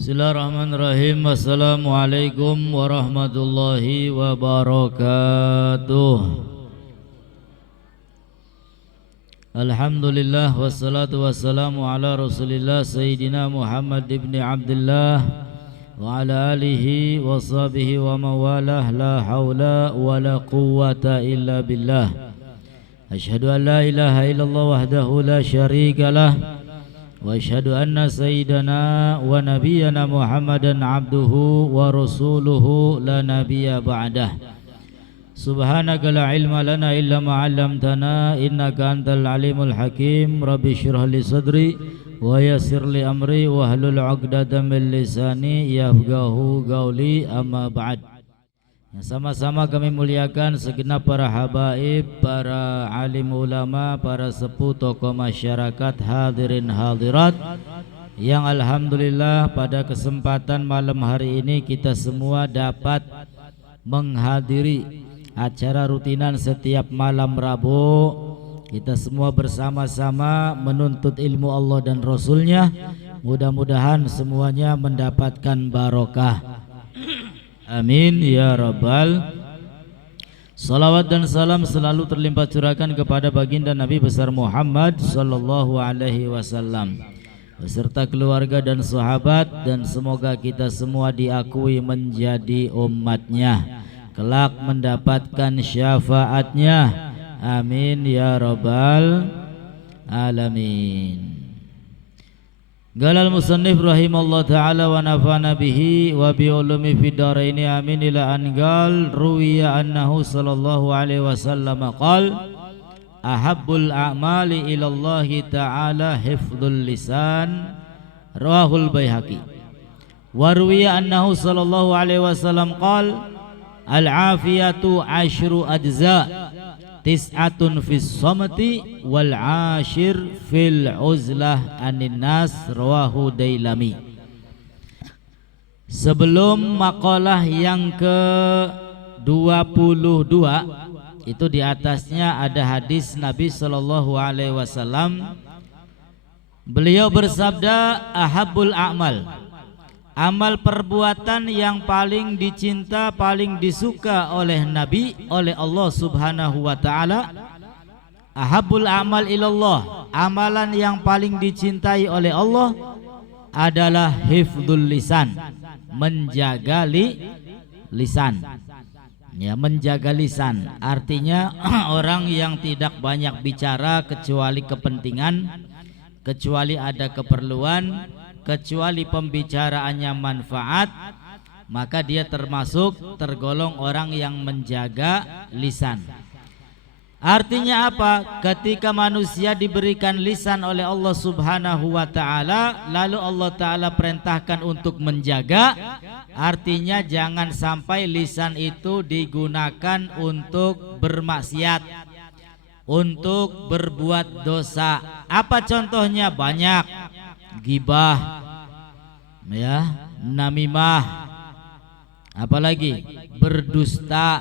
Bismillahirrahmanirrahim. Assalamualaikum warahmatullahi wabarakatuh. Alhamdulillah wassalatu wassalamu ala Rasulillah Sayyidina Muhammad ibn Abdullah wa ala alihi wa sahbihi wa mawalah. La hawla wa la quwwata illa billah. Asyhadu an la ilaha illallah wahdahu la syarika lah wa asyhadu anna sayyidana wa nabiyyana Muhammadan abduhu wa rasuluhu la nabiyya ba'dah. Subhanaka la ilma lana illa ma 'allamtana innaka antal alimul hakim. Rabbi shrah li sadri wa yassir li amri wa hlul 'uqdatam min lisani yafqahu qawli, amma ba'd. Yang sama-sama kami muliakan segenap para habaib, para alim ulama, para sepuh tokoh masyarakat, hadirin hadirat yang alhamdulillah pada kesempatan malam hari ini kita semua dapat menghadiri acara rutinan setiap malam Rabu. Kita semua bersama-sama menuntut ilmu Allah dan Rasulnya. Mudah-mudahan semuanya mendapatkan barokah. Amin ya rabbal. Salawat dan salam selalu terlimpah curahkan kepada baginda Nabi besar Muhammad sallallahu alaihi wasallam beserta keluarga dan sahabat, dan semoga kita semua diakui menjadi umatnya, kelak mendapatkan syafaatnya. Amin ya rabbal alamin. Galal musannif rahimallahu ta'ala wa nafa'ana bihi wa bi ulumi fid dharaini amin. Ila angal ruwiya annahu sallallahu alaihi wasallam qala ahabbul a'mali ila Allah ta'ala hifdzul lisan, rawahul Baihaqi. Wa ruwiya annahu sallallahu alaihi wasallam qala al afiyatu asyru ajza, tis'atun fis somati wal ashir fil uzlah anin nas, rawahu Dailami. Sebelum makalah yang ke-22 itu di atasnya ada hadis Nabi sallallahu alaihi wasallam. Beliau bersabda, ahabbul a'mal, amal perbuatan yang paling dicinta, paling disuka oleh Nabi, oleh Allah subhanahu wa ta'ala. Ahabul amal ilallah, amalan yang paling dicintai oleh Allah adalah hifdzul lisan, menjaga lisan. Ya, menjaga lisan artinya orang yang tidak banyak bicara kecuali kepentingan, kecuali ada keperluan, kecuali pembicaraannya manfaat, maka dia tergolong orang yang menjaga lisan. Artinya apa? Ketika manusia diberikan lisan oleh Allah subhanahu wa ta'ala, lalu Allah ta'ala perintahkan untuk menjaga, artinya jangan sampai lisan itu digunakan untuk bermaksiat, untuk berbuat dosa. Apa contohnya? Banyak. Gibah, ya, namimah, apalagi berdusta,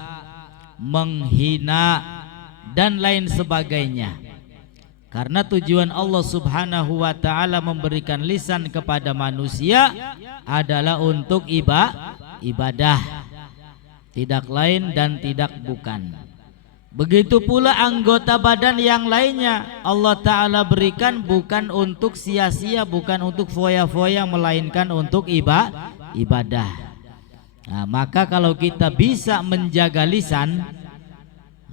menghina dan lain sebagainya. Karena tujuan Allah subhanahu wa ta'ala memberikan lisan kepada manusia adalah untuk ibadah, tidak lain dan tidak bukan. Begitu pula anggota badan yang lainnya Allah ta'ala berikan bukan untuk sia-sia, bukan untuk foya-foya, melainkan untuk ibadah. Nah, maka kalau kita bisa menjaga lisan,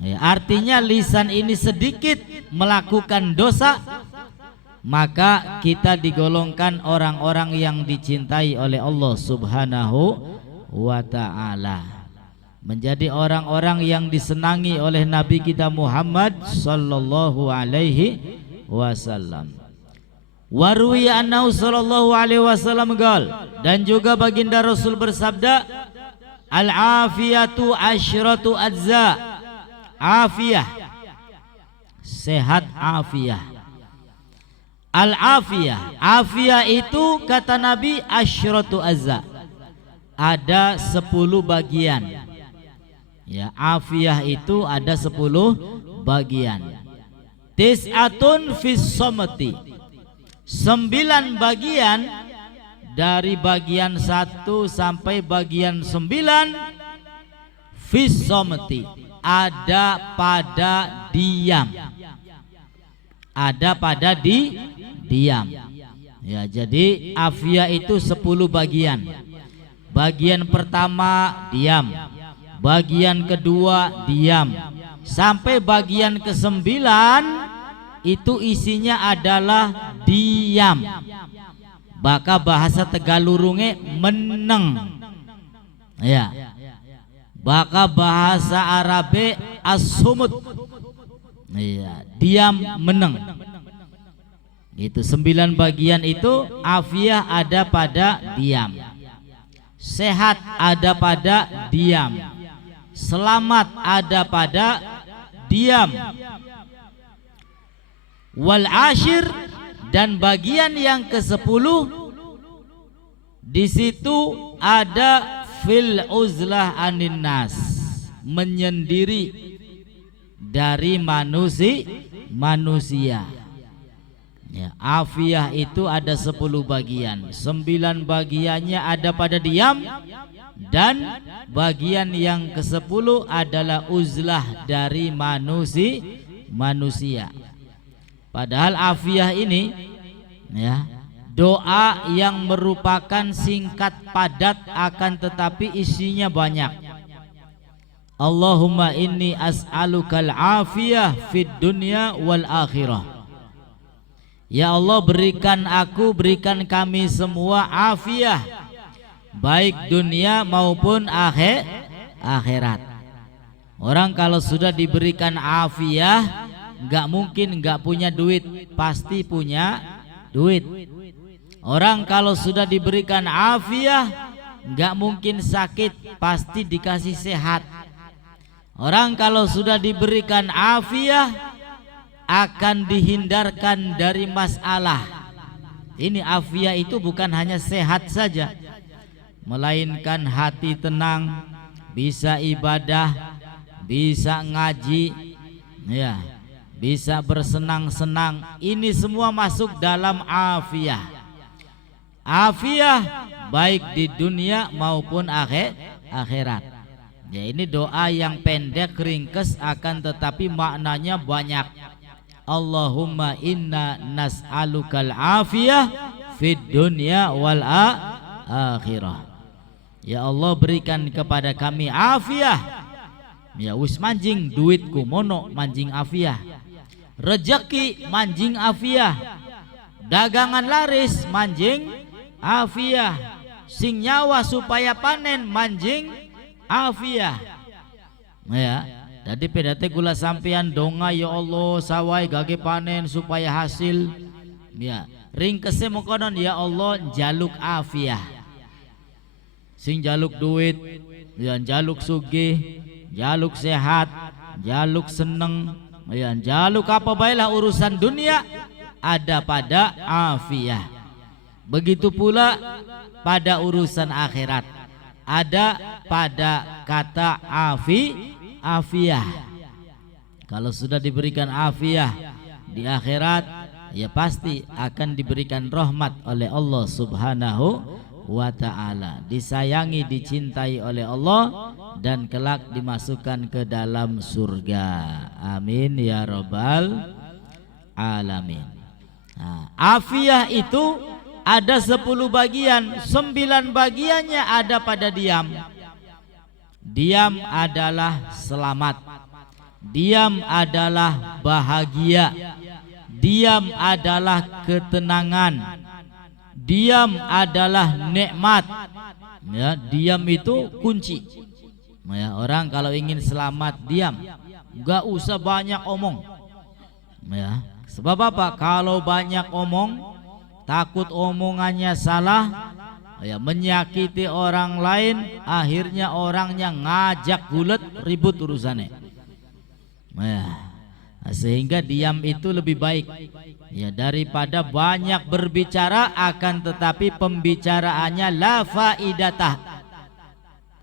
ya, artinya lisan ini sedikit melakukan dosa, maka kita digolongkan orang-orang yang dicintai oleh Allah subhanahu wa ta'ala, menjadi orang-orang yang disenangi oleh Nabi kita Muhammad sallallahu alaihi wasallam. Wa ruwiya annahu sallallahu alaihi wasallam qala, dan juga baginda Rasul bersabda, al afiyatu asyratu ajza, afiyah, sehat afiyah. Al afiyah, afiyah itu kata Nabi asyratu ajza, ada 10 bagian. Ya, afiyah itu ada 10 bagian. Tis'atun fis somati, 9 bagian dari bagian 1 sampai bagian 9 fis somti, ada pada diam. Ada pada diam. Ya, jadi afiyah itu 10 bagian. Bagian pertama diam, bagian kedua diam, sampai bagian ke-9 itu isinya adalah diam. Maka bahasa Tegalurunge meneng. Ya. Maka bahasa Arabe as-sumut. Ya, diam meneng. Itu 9 bagian itu afiyah ada pada diam. Sehat ada pada diam. Selamat ada pada diam. Wal ashir, dan bagian yang ke-10 di situ ada fil uzlah anin nas, menyendiri dari manusia. Ya, afiyah itu ada 10 bagian. 9 bagiannya ada pada diam, dan bagian yang ke-10 adalah uzlah dari manusia. Padahal afiyah ini ya, doa yang merupakan singkat padat akan tetapi isinya banyak. Allahumma inni as'alukal afiyah fid dunya wal akhirah. Ya Allah, berikan kami semua afiyah, baik dunia maupun akhirat. Orang kalau sudah diberikan afiyah, nggak mungkin nggak punya duit, pasti punya duit. Orang kalau sudah diberikan afiyah, nggak mungkin sakit, pasti dikasih sehat. Orang kalau sudah diberikan afiyah, akan dihindarkan dari masalah. Ini afiyah itu bukan hanya sehat saja, melainkan hati tenang, bisa ibadah, bisa ngaji, ya, bisa bersenang-senang. Ini semua masuk dalam afiyah. Afiyah baik di dunia maupun akhirat. Ya, ini doa yang pendek, ringkes, akan tetapi maknanya banyak. Allahumma inna nas'alukal afiyah fid dunya wal akhirah. Ya Allah, berikan kepada kami afiyah. Ya wis manjing duitku mono manjing afiyah. Rezeki manjing afiyah. Dagangan laris manjing afiyah. Sing nyawa supaya panen manjing afiyah. Ya, jadi pedate gula sampean donga ya Allah sawai gage panen supaya hasil. Ya, ringkese mongkonon ya Allah jaluk afiyah. Sing jaluk duit, ya jaluk sugih, jaluk sehat, jaluk seneng, ya jaluk apa baiklah urusan dunia ada pada afiyah. Begitu pula pada urusan akhirat ada pada kata afiyah. Kalau sudah diberikan afiyah di akhirat, ya pasti akan diberikan rahmat oleh Allah Subhanahu wa ta'ala, disayangi, dicintai oleh Allah, dan kelak dimasukkan ke dalam surga. Amin ya rabbal alamin. Nah, afiyah itu ada 10 bagian, 9 bagiannya ada pada diam. Diam adalah selamat, diam adalah bahagia, diam adalah ketenangan, diam adalah nikmat. Ya, diam itu kunci. Ya, orang kalau ingin selamat diam, nggak usah banyak omong. Ya, sebab apa? Kalau banyak omong, takut omongannya salah, ya, menyakiti orang lain, akhirnya orangnya ngajak gulet, ribut urusannya. Ya, sehingga diam itu lebih baik, ya, daripada banyak berbicara akan tetapi pembicaraannya la faidatah,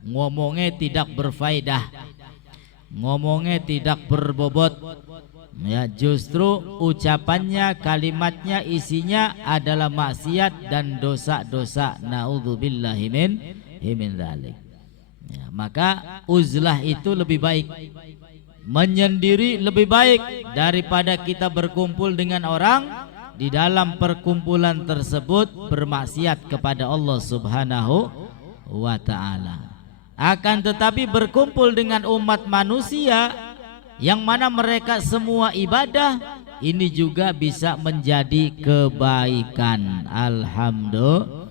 ngomongnya tidak berfaedah, ngomongnya tidak berbobot, Ya, justru ucapannya, kalimatnya, isinya adalah maksiat dan dosa-dosa. Naudzubillahi min dzalik. Ya, maka uzlah itu lebih baik, menyendiri lebih baik daripada kita berkumpul dengan orang di dalam perkumpulan tersebut bermaksiat kepada Allah Subhanahu wa ta'ala. Akan tetapi berkumpul dengan umat manusia yang mana mereka semua ibadah, ini juga bisa menjadi kebaikan. Alhamdulillah.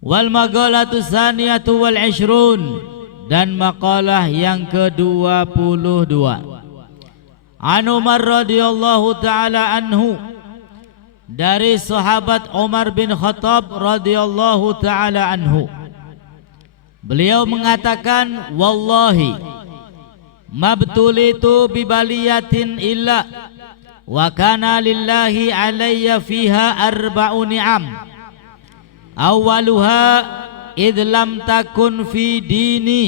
Wal maqalatu tsaniyatu wal 'ishrun, dan maqalah yang ke-22. An Umar radhiyallahu taala anhu, dari sahabat Umar bin Khattab radhiyallahu taala anhu, beliau mengatakan, wallahi mabtulitu bibaliyatin illa wa kana lillahi alayya fiha arba'u ni'am. Awaluha idh lam takun fi dini,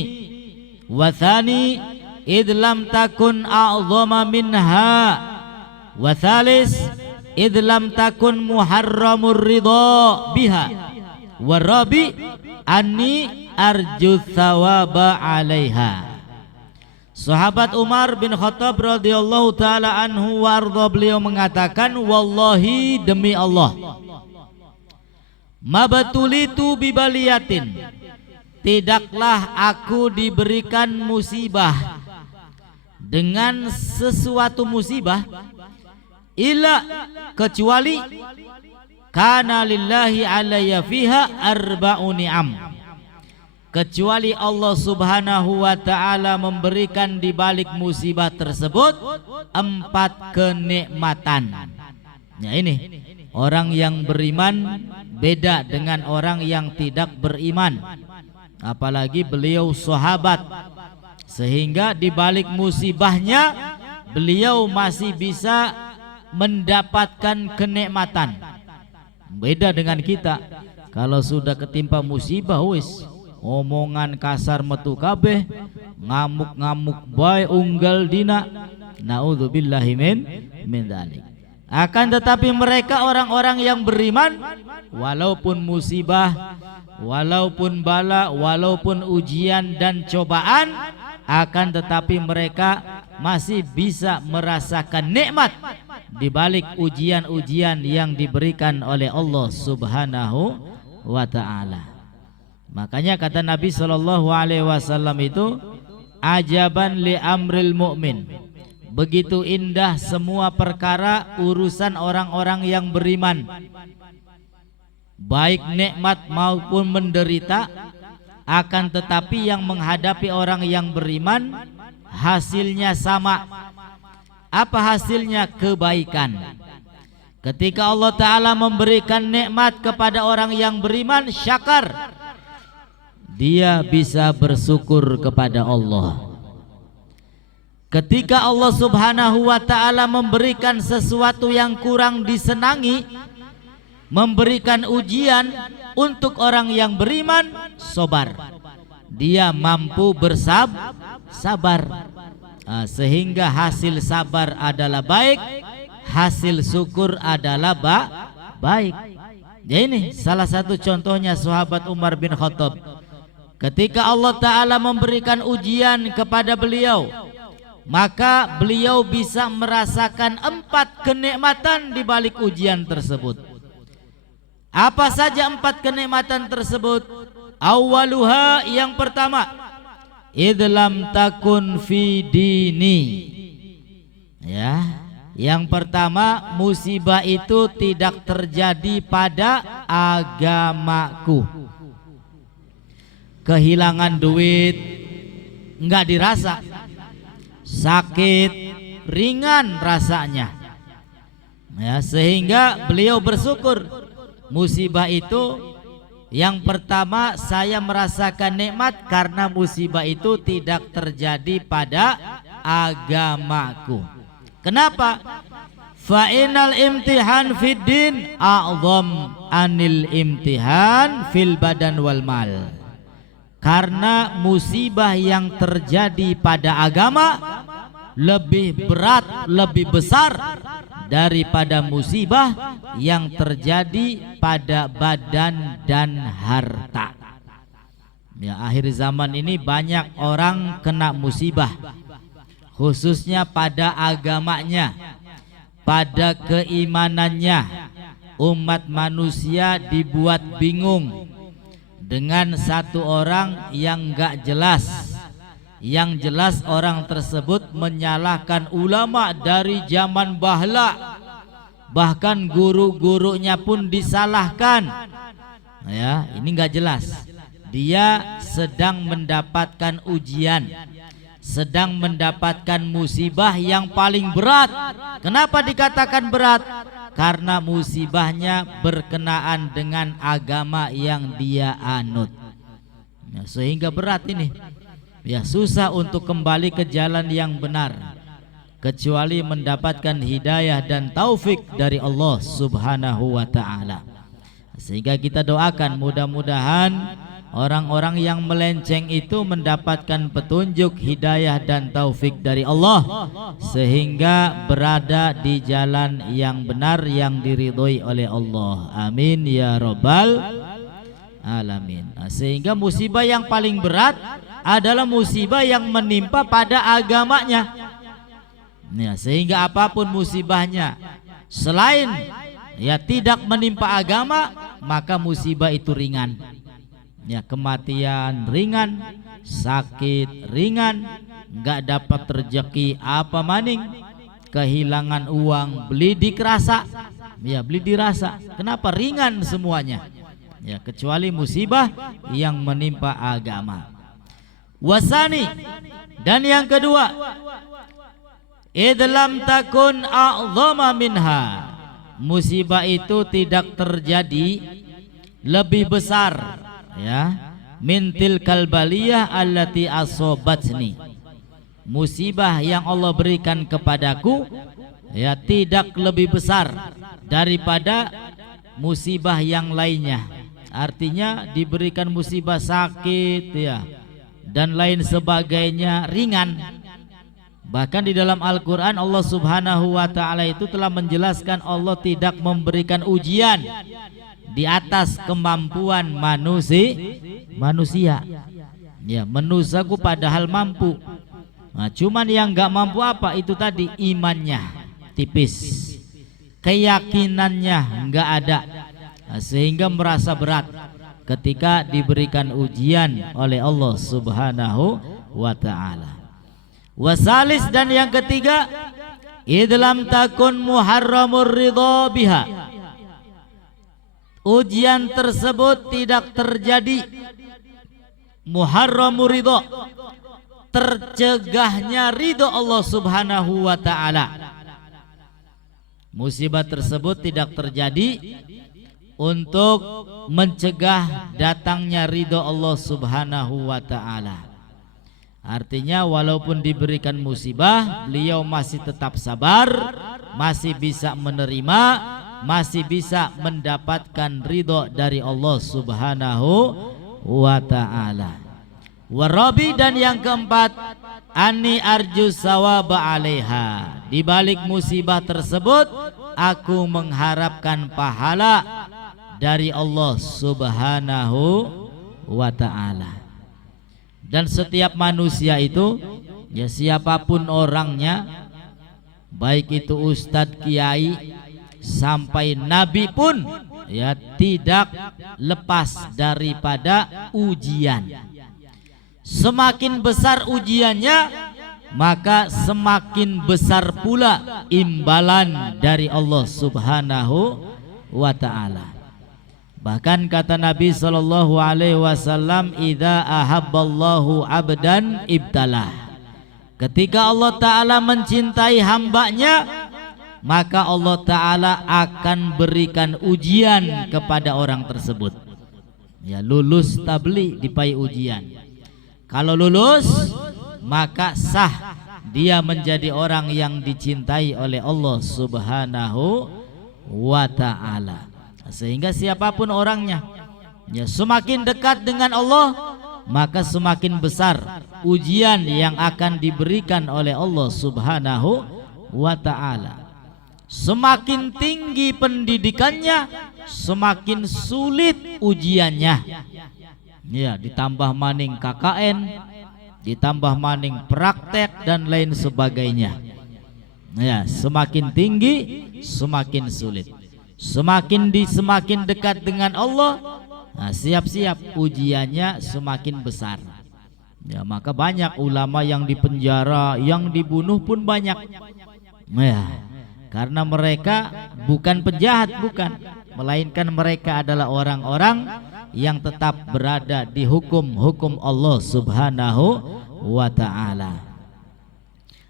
wa thani idh lam takun a'zama minha, wa thalis idh lam takun muharramur ridha biha, wa rabi anni arju thawaba 'alaiha. Sahabat Umar bin Khattab radhiyallahu taala anhu wa ardha, beliau mengatakan, wallahi, demi Allah, mabtulitu bibaliyatin, tidaklah aku diberikan musibah dengan sesuatu musibah, illa, kecuali, kana lillahi alayya fiha arba'u ni'am, kecuali Allah Subhanahu wa ta'ala memberikan di balik musibah tersebut 4 kenikmatan. Ya, ini orang yang beriman beda dengan orang yang tidak beriman, apalagi beliau sahabat, sehingga di balik musibahnya beliau masih bisa mendapatkan kenikmatan. Beda dengan kita, kalau sudah ketimpa musibah wis omongan kasar metu kabeh, ngamuk-ngamuk bae unggal dina. Naudzubillahi min dzalik. Akan tetapi mereka orang-orang yang beriman, walaupun musibah, walaupun bala, walaupun ujian dan cobaan, akan tetapi mereka masih bisa merasakan nikmat di balik ujian-ujian yang diberikan oleh Allah Subhanahu wa ta'ala. Makanya kata Nabi sallallahu alaihi wasallam itu, ajaban li amril mu'min, begitu indah semua perkara urusan orang-orang yang beriman, baik nikmat maupun menderita. Akan tetapi yang menghadapi orang yang beriman, hasilnya sama. Apa hasilnya? Kebaikan. Ketika Allah Ta'ala memberikan nikmat kepada orang yang beriman, syakar, dia bisa bersyukur kepada Allah. Ketika Allah Subhanahu wa ta'ala memberikan sesuatu yang kurang disenangi, memberikan ujian untuk orang yang beriman, sabar. Dia mampu bersabar, sehingga hasil sabar adalah baik, hasil syukur adalah baik. Ya, ini salah satu contohnya sahabat Umar bin Khattab. Ketika Allah Ta'ala memberikan ujian kepada beliau, maka beliau bisa merasakan 4 kenikmatan di balik ujian tersebut. Apa saja 4 kenikmatan tersebut? Awaluha, yang pertama, idlam takun fi dini. Ya, yang pertama, musibah itu tidak terjadi pada agamaku. Kehilangan duit enggak dirasa, sakit ringan rasanya, ya, sehingga beliau bersyukur. Musibah itu yang pertama, saya merasakan nikmat karena musibah itu tidak terjadi pada agamaku. Kenapa? Fa'inal imtihan fid din a'zam anil imtihan fil badan wal mal. Karena musibah yang terjadi pada agama lebih berat, lebih besar daripada musibah yang terjadi pada badan dan harta. Ya, akhir zaman ini banyak orang kena musibah, khususnya pada agamanya, pada keimanannya. Umat manusia dibuat bingung dengan satu orang yang gak jelas. Yang jelas orang tersebut menyalahkan ulama dari zaman bahla, bahkan guru-gurunya pun disalahkan. Ya, ini gak jelas. Dia sedang mendapatkan ujian, sedang mendapatkan musibah yang paling berat. Kenapa dikatakan berat? Karena musibahnya berkenaan dengan agama yang dia anut. Ya, sehingga berat ini. Ya, susah untuk kembali ke jalan yang benar kecuali mendapatkan hidayah dan taufik dari Allah Subhanahu wa ta'ala. Sehingga kita doakan mudah-mudahan orang-orang yang melenceng itu mendapatkan petunjuk, hidayah dan taufik dari Allah, sehingga berada di jalan yang benar yang diridhoi oleh Allah. Amin ya rabbal alamin. Sehingga musibah yang paling berat adalah musibah yang menimpa pada agamanya. Ya, sehingga apapun musibahnya, selain ya tidak menimpa agama, maka musibah itu ringan. Ya, kematian ringan, sakit ringan, nggak dapat rezeki apa maning, kehilangan uang beli dirasa. Ya, beli dirasa. Kenapa? Ringan semuanya. Ya, kecuali musibah yang menimpa agama. Wasani, dan yang kedua, idlam takun a'zama minha, musibah itu tidak terjadi lebih besar, ya, mintil kalbaliyah allati asobatni, musibah yang Allah berikan kepadaku ya tidak lebih besar daripada musibah yang lainnya. Artinya diberikan musibah sakit ya dan lain sebagainya ringan. Bahkan di dalam Al-Quran Allah Subhanahu wa ta'ala itu telah menjelaskan Allah tidak memberikan ujian di atas kemampuan manusia. Ya, manusiaku padahal mampu. Nah, cuman yang nggak mampu apa? Itu tadi imannya tipis, keyakinannya nggak ada, nah, sehingga merasa berat ketika diberikan ujian oleh Allah Subhanahu wa ta'ala. Wasalis, dan yang ketiga, idlam takun muharramur ridha biha, ujian tersebut tidak terjadi muharramur ridha, tercegahnya ridho Allah Subhanahu wa ta'ala. Musibah tersebut tidak terjadi untuk mencegah datangnya ridho Allah Subhanahu wa ta'ala. Artinya walaupun diberikan musibah, beliau masih tetap sabar, masih bisa menerima, masih bisa mendapatkan ridho dari Allah Subhanahu wa ta'ala. Warabi, dan yang keempat, ani arju sawaba alaiha, di balik musibah tersebut aku mengharapkan pahala dari Allah Subhanahu wa ta'ala. Dan setiap manusia itu ya siapapun orangnya, baik itu ustadz, kiai, sampai nabi pun ya tidak lepas daripada ujian. Semakin besar ujiannya, maka semakin besar pula imbalan dari Allah Subhanahu wa ta'ala. Bahkan kata Nabi sallallahu alaihi wasallam, idza ahabballahu abdan ibtalah, ketika Allah Ta'ala mencintai hambanya, maka Allah Ta'ala akan berikan ujian kepada orang tersebut. Ya, lulus tabli dipai ujian. Kalau lulus, maka sah dia menjadi orang yang dicintai oleh Allah Subhanahu wa ta'ala. Sehingga siapapun orangnya, ya, semakin dekat dengan Allah, maka semakin besar ujian yang akan diberikan oleh Allah Subhanahu wa ta'ala. Semakin tinggi pendidikannya, semakin sulit ujiannya. Ya, ditambah maning KKN, ditambah maning praktek dan lain sebagainya. Ya, semakin tinggi semakin sulit. Semakin dekat dengan Allah, nah, siap-siap ujiannya semakin besar. Ya, maka banyak ulama yang dipenjara, yang dibunuh pun banyak. Ya, karena mereka bukan penjahat, bukan, melainkan mereka adalah orang-orang yang tetap berada di hukum Allah Subhanahu wa ta'ala.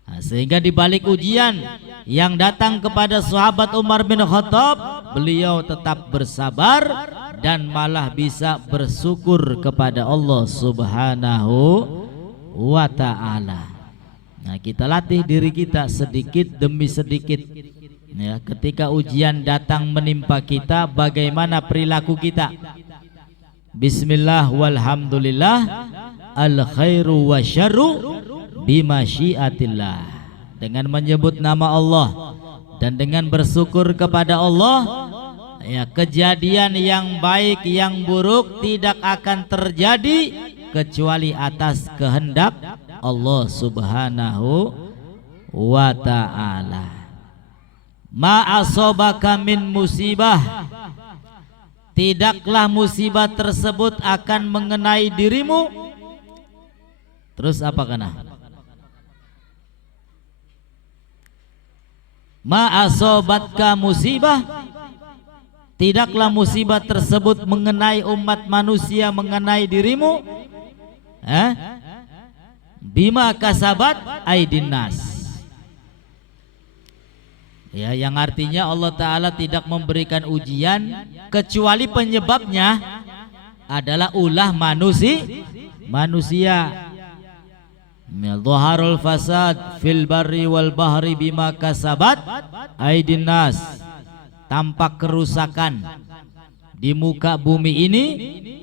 Nah, sehingga di balik ujian yang datang kepada sahabat Umar bin Khattab, beliau tetap bersabar dan malah bisa bersyukur kepada Allah Subhanahu wa ta'ala. Nah, kita latih diri kita sedikit demi sedikit. Ya, ketika ujian datang menimpa kita, bagaimana perilaku kita? Bismillah walhamdulillah, al khairu wa syarru bimasyiatillah. Dengan menyebut nama Allah dan dengan bersyukur kepada Allah, ya, kejadian yang baik yang buruk tidak akan terjadi kecuali atas kehendak Allah Subhanahu wa ta'ala. Ma asobaka min musibah, tidaklah musibah tersebut akan mengenai dirimu. Terus apa kena? Ma asobatka musibah, tidaklah musibah tersebut mengenai umat manusia, mengenai dirimu. Bima kasabat aidin nas. Ya, yang artinya Allah Ta'ala tidak memberikan ujian kecuali penyebabnya adalah ulah manusia. Dhaharul fasad fil barri wal bahri bima kasabat aidin nas. Tampak kerusakan di muka bumi ini,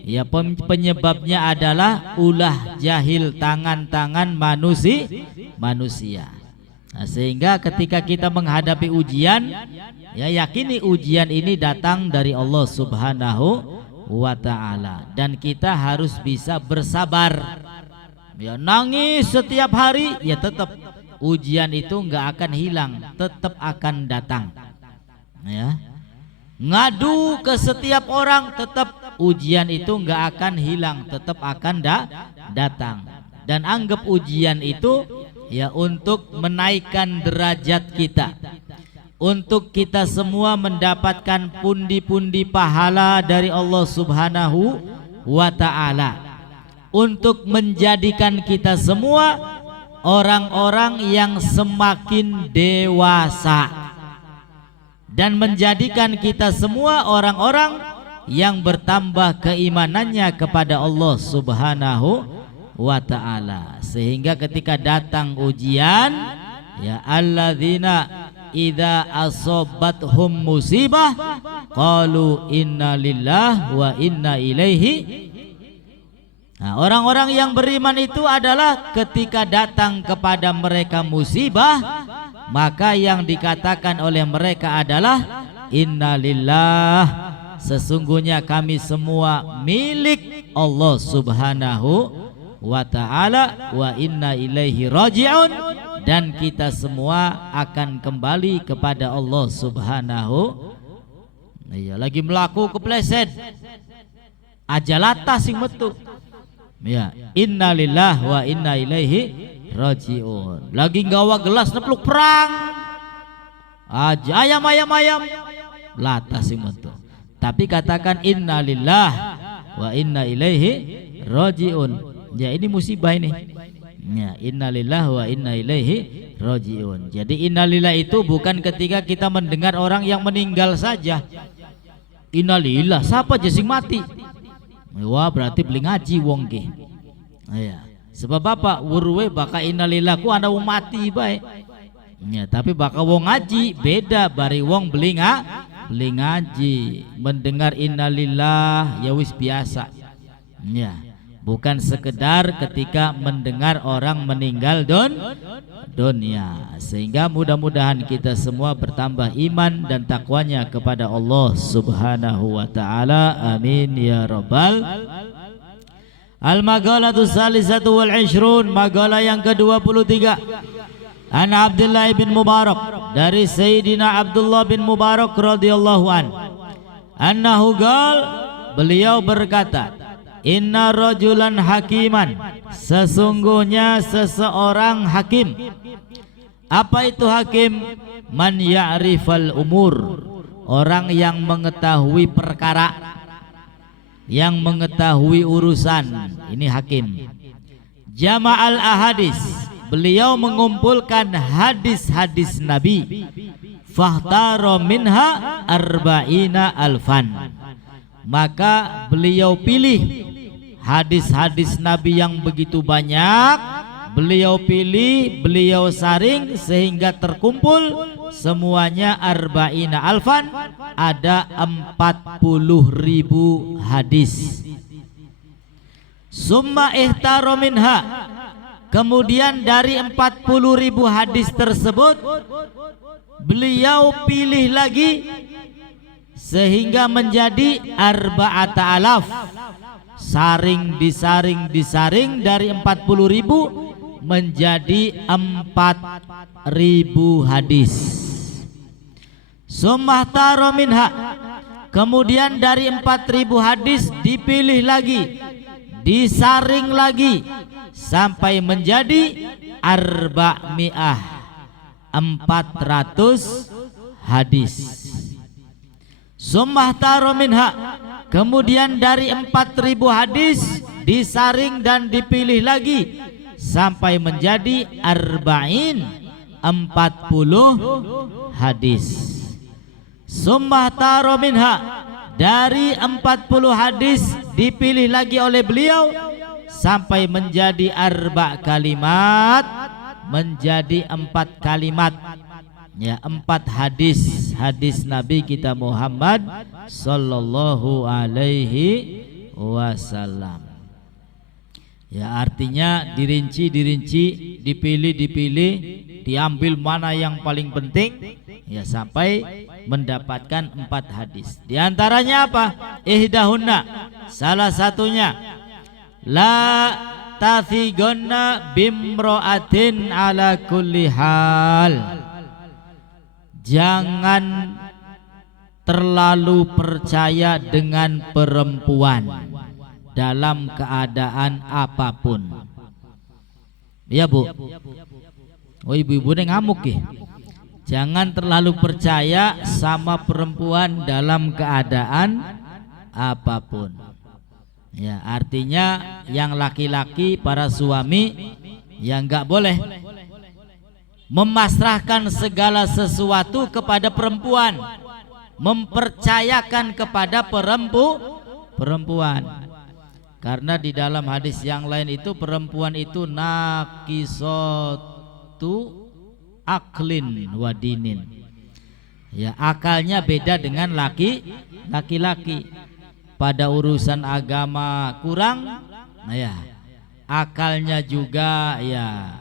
ya, penyebabnya adalah ulah jahil tangan-tangan manusia. Nah, sehingga ketika kita menghadapi ujian, ya, yakini ujian ini datang dari Allah Subhanahu wa ta'ala, dan kita harus bisa bersabar. Ya, nangis setiap hari, ya tetap ujian itu nggak akan hilang, tetap akan datang. Ya, ngadu ke setiap orang, tetap ujian itu nggak akan hilang, tetap akan datang. Dan anggap ujian itu, ya, untuk menaikkan derajat kita, untuk kita semua mendapatkan pundi-pundi pahala dari Allah Subhanahu wa ta'ala, untuk menjadikan kita semua orang-orang yang semakin dewasa, dan menjadikan kita semua orang-orang yang bertambah keimanannya kepada Allah Subhanahu wa ta'ala. Sehingga ketika datang ujian, ya, alladzina idza asabathum musibah qalu inna lillahi wa inna ilaihi. Nah, orang-orang yang beriman itu adalah ketika datang kepada mereka musibah, maka yang dikatakan oleh mereka adalah innalillah, sesungguhnya kami semua milik Allah Subhanahu wa ta'ala, wa inna ilaihi raji'un, dan kita semua akan kembali kepada Allah Subhanahu. Iya, lagi melaku kepleset aja latah sing metu. Ya, innalillah wa inna ilaihi raji'un. Lagi gawa gelas nepluk perang aja, ayam latah sing metu. Tapi katakan innalillah wa inna ilaihi raji'un. Ya, ini musibah ini. Ya, innalillah wa inna ilaihi raji'un. Jadi innalillah itu bukan ketika kita mendengar orang yang meninggal saja. Innalillah, siapa jesing mati? Wah, berarti beli ngaji wong ke. Ya, sebab apa? Wurwe baka innalillah ku anda wong mati baik. Ya, tapi baka wong ngaji beda bari wong beli ngaji. Mendengar innalillah ya wis biasa. Ya, bukan sekedar ketika mendengar orang meninggal dunia. Sehingga mudah-mudahan kita semua bertambah iman dan takwanya kepada Allah Subhanahu wa taala. Amin ya rabbal. Al-maqalatu salisatu wal 20, maqalah yang ke-23. An Abdullah bin Mubarak, dari Sayyidina Abdullah bin Mubarak radhiyallahu an, annahu qala, beliau berkata, inna rajulan hakiman, sesungguhnya seseorang hakim. Apa itu hakim? Man ya'rifal umur, orang yang mengetahui perkara, yang mengetahui urusan. Ini hakim. Jama'al ahadis, beliau mengumpulkan hadis-hadis Nabi. Fahtaro minha arba'ina alfan, maka beliau pilih hadis-hadis Nabi yang begitu banyak. Beliau pilih, beliau saring sehingga terkumpul semuanya arba'ina alfan, ada 40.000 hadis. Summa ihtaro minha, kemudian dari 40.000 hadis tersebut beliau pilih lagi sehingga menjadi arba'ata alaf, saring disaring dari 40.000 menjadi 4.000 hadis. Sumahtaro minha, kemudian dari 4.000 hadis dipilih lagi, disaring lagi sampai menjadi arba'mi'ah, 400 hadis. Sumahtaro minha, kemudian dari 4.000 hadis disaring dan dipilih lagi sampai menjadi arba'in, 40 hadis. Sumahtaro minha, dari 40 hadis dipilih lagi oleh beliau sampai menjadi arba' kalimat, menjadi 4 kalimat, ya, 4 hadis, hadis Nabi kita Muhammad sallallahu alaihi wasallam. Ya, artinya dirinci, dipilih, diambil mana yang paling penting, ya, sampai mendapatkan 4 hadis. Di antaranya apa? Ihdahunna, salah satunya, la tathigonna bimro'atin ala kulli hal, jangan terlalu percaya dengan perempuan dalam keadaan apapun. Ya Bu, oh ibu-ibu ini ngamuk ya. Jangan terlalu percaya sama perempuan dalam keadaan apapun. Ya, artinya yang laki-laki, para suami, yang enggak boleh memasrahkan segala sesuatu kepada perempuan, mempercayakan kepada perempuan. Karena di dalam hadis yang lain itu perempuan itu nakisatu aklin wadinin, ya, akalnya beda dengan laki-laki. Pada urusan agama kurang, nah ya, akalnya juga, ya,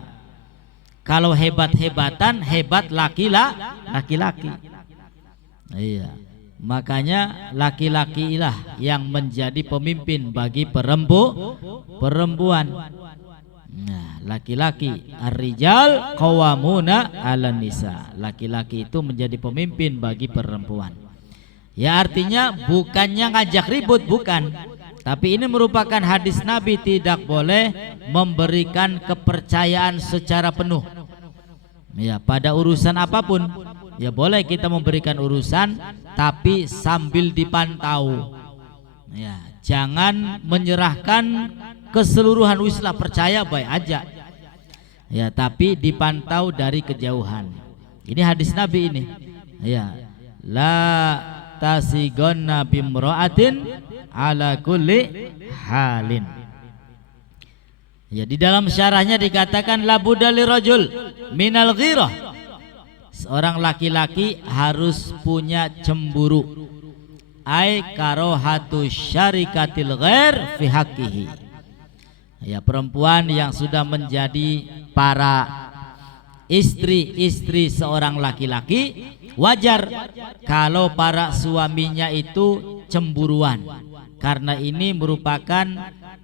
kalau hebat-hebatan hebat laki-laki. Iya, makanya laki-laki lah yang menjadi pemimpin bagi perempuan. Nah, laki-laki, ar-rijal qawwamuna 'alan nisa, laki-laki itu menjadi pemimpin bagi perempuan. Ya, artinya bukannya ngajak ribut, bukan, tapi ini merupakan hadis Nabi, tidak boleh memberikan kepercayaan secara penuh. Ya, pada urusan apapun, ya boleh kita memberikan urusan, tapi sambil dipantau. Ya, jangan menyerahkan keseluruhan wislah, percaya baik aja, ya, tapi dipantau dari kejauhan. Ini hadis Nabi ini, ya, la tasigonna bimro'atin ala kulli halin. Ya, di dalam syarahnya dikatakan la budali rajul minal ghirah, seorang laki-laki harus punya cemburu, ai karohatu syarikatil ghair fi haqqihi, Ya, perempuan yang sudah menjadi para istri seorang laki-laki, wajar kalau para suaminya itu cemburuan, karena ini merupakan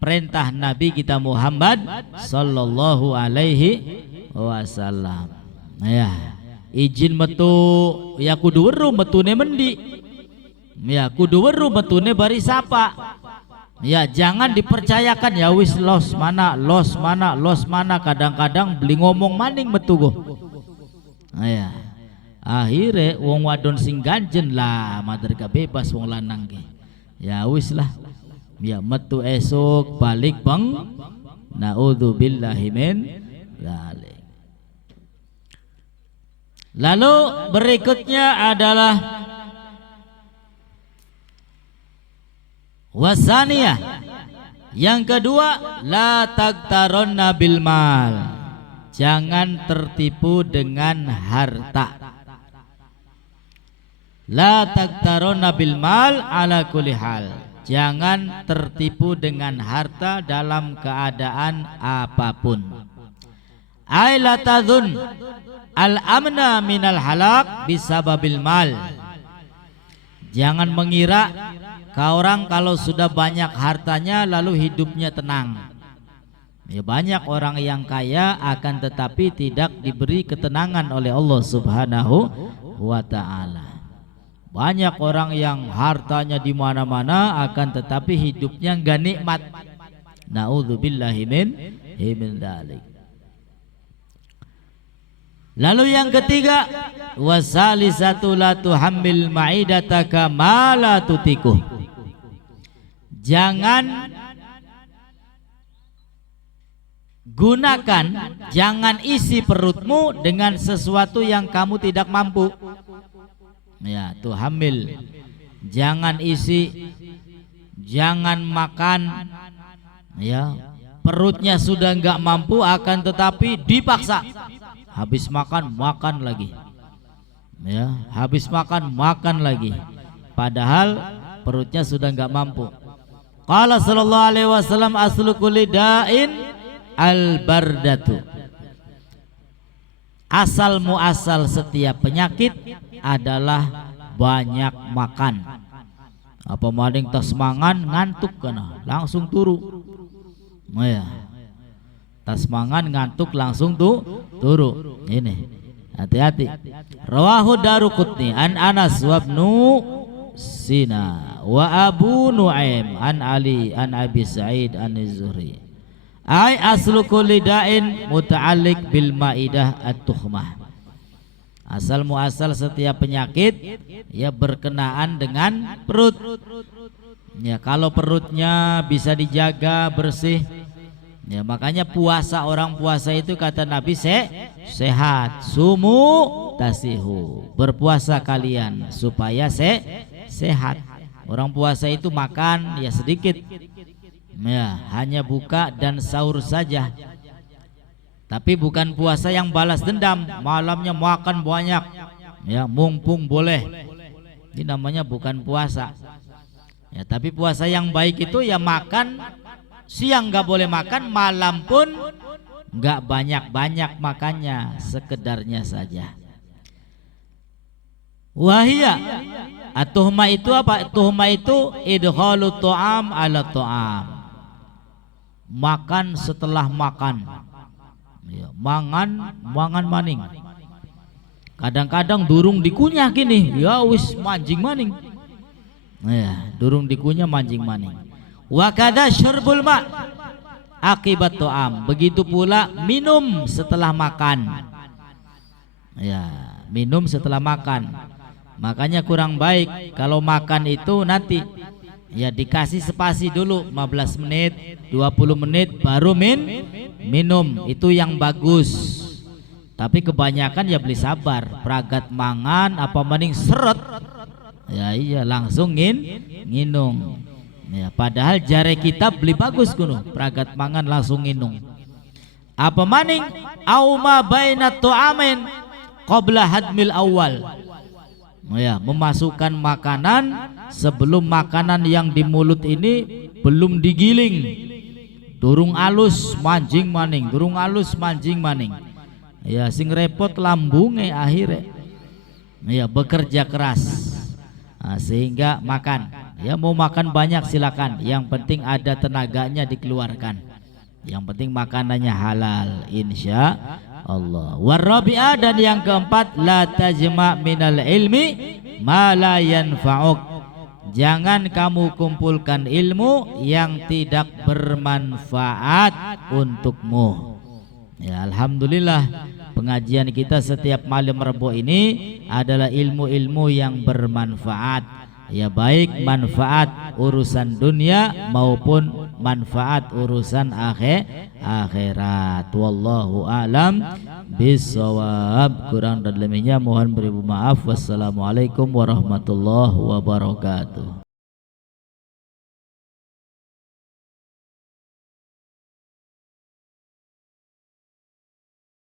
perintah Nabi kita Muhammad sallallahu alaihi wasallam. Ya, izin metu ya kudu weruh metune mendi. Ya kudu weruh metune bari sapa. Ya jangan dipercayakan ya wis los mana kadang-kadang beli ngomong maning metu go. Ya. Akhirnya wong wadon sing ganjen lah madarga bebas wong lanang ge. Ya wis lah. Ya metu esok balik bang. Naudzubillahi min dzalik. Lalu berikutnya adalah wasaniyah. Yang kedua, la tagtaronna bil mal. Jangan tertipu dengan harta. La tagtaronna bil mal ala kulli hal. Jangan tertipu dengan harta dalam keadaan apapun. Ai la tadhun al-amna minal halak bisababil mal. Jangan mengira orang kalau sudah banyak hartanya lalu hidupnya tenang. Ya, banyak orang yang kaya akan tetapi tidak diberi ketenangan oleh Allah Subhanahu wa ta'ala. Banyak orang yang hartanya di mana-mana akan tetapi hidupnya enggak nikmat. Naudzubillahi min dzalik. Lalu yang ketiga, wasalisatu la tuhammil ma'idataka ma la tutiku. Jangan gunakan, jangan isi perutmu dengan sesuatu yang kamu tidak mampu. Ya, tuhammil. Jangan isi, jangan makan. Ya, perutnya sudah enggak mampu akan tetapi dipaksa. Habis makan lagi. Ya, habis makan lagi. Padahal perutnya sudah enggak mampu. Qala sallallahu alaihi wasallam aslu kulli da'in al-bardatu. Asal muasal setiap penyakit adalah banyak makan. Apa maling tas mangan ngantuk kana langsung turu. Ya. Tas mangan ngantuk langsung turu. Ini hati-hati. Rawahu Daruqutni an Anas wa Ibnu Sina wa Abu Nuaim an Ali an Abi Sa'id an Az-Zuhri. Ai aslu kulli da'in muta'alliq bil ma'idah at-tuhmah. Asal muasal setiap penyakit ya berkenaan dengan perut. Ya kalau perutnya bisa dijaga bersih, ya makanya puasa, orang puasa itu kata Nabi sehat. Sumu tasihu. Berpuasa kalian supaya sehat. Orang puasa itu makan ya sedikit. Ya, hanya buka dan sahur saja. Tapi bukan puasa yang balas dendam, malamnya makan banyak. Ya, mumpung boleh. Ini namanya bukan puasa. Ya, tapi puasa yang baik itu ya makan siang nggak boleh makan, malam pun nggak banyak-banyak makannya, sekedarnya saja. Wahia at-tuhma itu apa? Tuhma itu idkhalu ta'am ala ta'am. Makan setelah makan. Ya, mangan maning. Kadang-kadang durung dikunyah gini, ya wis manjing maning. Ya, durung dikunyah manjing maning. Wa kadza syurbul ma akibat ta'am. Begitu pula minum setelah makan. Ya, minum setelah makan. Makanya kurang baik kalau makan itu nanti ya dikasih spasi dulu 15 menit, 20 menit baru minum. Itu yang bagus. Tapi kebanyakan ya beli sabar, pragat mangan apa mending seret. Ya iya langsung nginung. Ya, padahal jare kita beli bagus kuno, pragat mangan langsung nginung. Apa maning auma bainat tu'amin qabla hadmil awal. Ya, memasukkan makanan sebelum makanan yang di mulut ini belum digiling. durung alus manjing maning, durung alus manjing maning. Ya sing repot lambunge akhirnya. Ya bekerja keras. Nah, sehingga makan. Ya mau makan banyak silakan. Yang penting ada tenaganya dikeluarkan. Yang penting makanannya halal insya Allah. Warabi'ah, dan yang keempat, la tajma' minal ilmi ma la yanfa'uk. Jangan kamu kumpulkan ilmu yang tidak bermanfaat untukmu. Ya alhamdulillah, pengajian kita setiap malam Rabu ini adalah ilmu-ilmu yang bermanfaat. Ya baik manfaat urusan dunia maupun manfaat urusan akhirat. Wallahu a'lam bissawab. Kurang dan lebihnya mohon beri maaf. Wassalamualaikum warahmatullahi wabarakatuh.